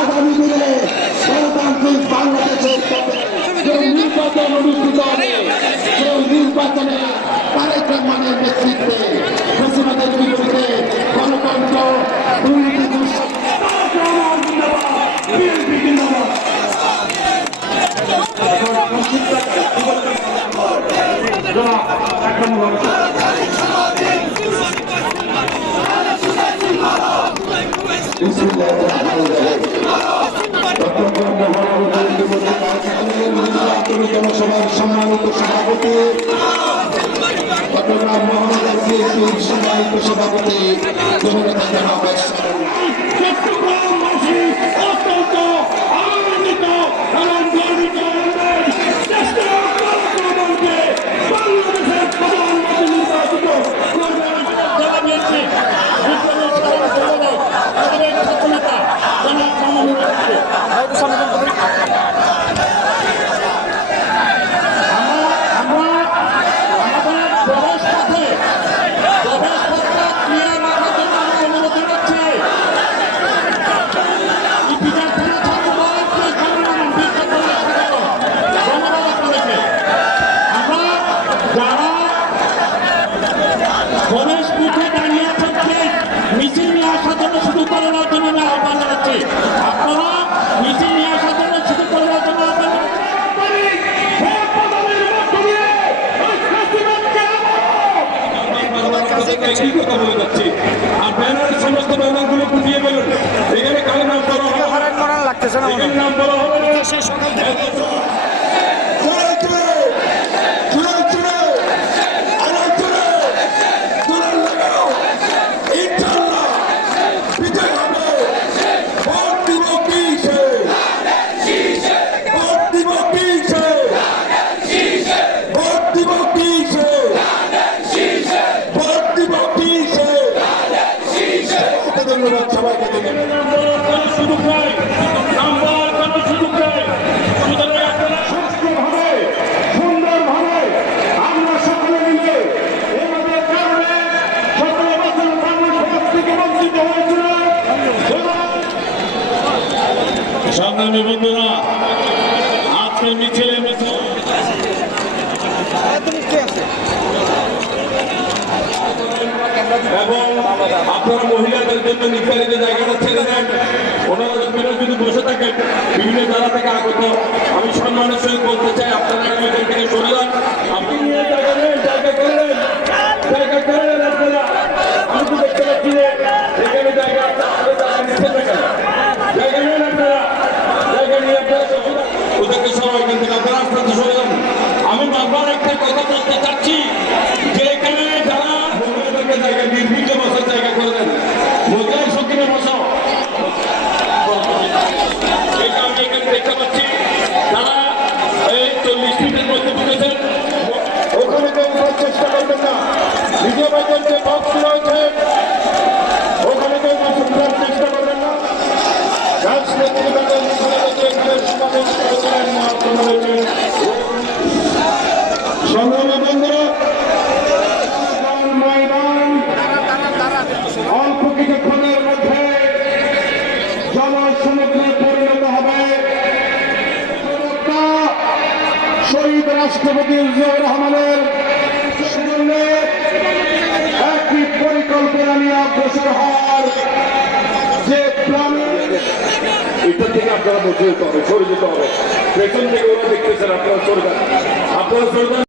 আগামী দিনে গণতান্ত্রিক বাংলাদেশের নির্বাচন অনুষ্ঠিত হবে। সেই নির্বাচনে তারেক রহমানের নেতৃত্বে ফ্যাসিবাদের বিরুদ্ধে গণতন্ত্র জনসভার সম্মানিত সভাপতি চট্টগ্রাম মহানগর বিএনপির সম্মানিত সভাপতি জননেতা জনাব চট্টগ্রামবাসী অত্যন্ত আনন্দিত এবং গর্বিত বাংলাদেশের প্রধানমন্ত্রী নির্বাচিত মিছিল নিয়ে আসার জন্য শুধু করার জন্য আমি আহ্বান জানাচ্ছি। আপনারা মিছিল নিয়ে আসার জন্য শুধু করার জন্য আহ্বান কথা বলে যাচ্ছি। আর ব্যানারের সমস্ত ব্যানারগুলো ফুটিয়ে বলুন এখানে কারো নাম বলা লাগতেছে না, নাম বলা হবে সংগ্রামী বন্ধুরা, আজকের মিছিলে এবং আপনারা মহিলাদের জন্য নির্ধারিত জায়গাটা ছেড়ে দেন। ওনারা যদি বসে থাকেন বিভিন্ন জায়গা থেকে আগত, আমি সম্মানের সহিত বলতে চাই আপনারা একটু এখান থেকে সরে যান। আপনি নিয়ে জায়গা নেন, জায়গা করে নেন, জায়গা করে নেন। আপনারা আমি তো দেখতে পাচ্ছি যে এখানে জায়গা নিচ্ছে না কেন, জায়গা নেন আপনারা, জায়গা নিয়ে আপনারা ওদেরকে সবাই এখান থেকে আপনারা আস্তে আস্তে সরে যান। আমি বারবার একটা কথা বলতে চাচ্ছি যে এখানে যারা মহিলাদেরকে জায়গা নির্বিঘ্ন বসার জায়গা করে দেন, মহিলার সঙ্গে বসো। আমি এখানে দেখতে পাচ্ছি তারা এই 40 ফিটের মধ্যে ঢুকেছেন, ওখানে কেউ উঠার চেষ্টা করবেন না। দ্বিতীয় বাজার যে বক্স রয়েছে ওখানে কেউ উঠার চেষ্টা করবেন না। সংগ্রামী বন্ধুরা, ময়দান অল্প কিছুক্ষণের মধ্যে জনসমুদ্রে পরিণত হবে। শহীদ রাষ্ট্রপতি জিয়াউর রহমানের সামনে একটি পরিকল্পনা নিয়ে অগ্রসর হওয়ার যে প্ল্যান, এটা থেকে আপনারা বসে যেতে হবে, সরে যেতে হবে। পেছন থেকে ওরা দেখতেছেন আপনারা সরে যান, আপনারা সরে যান।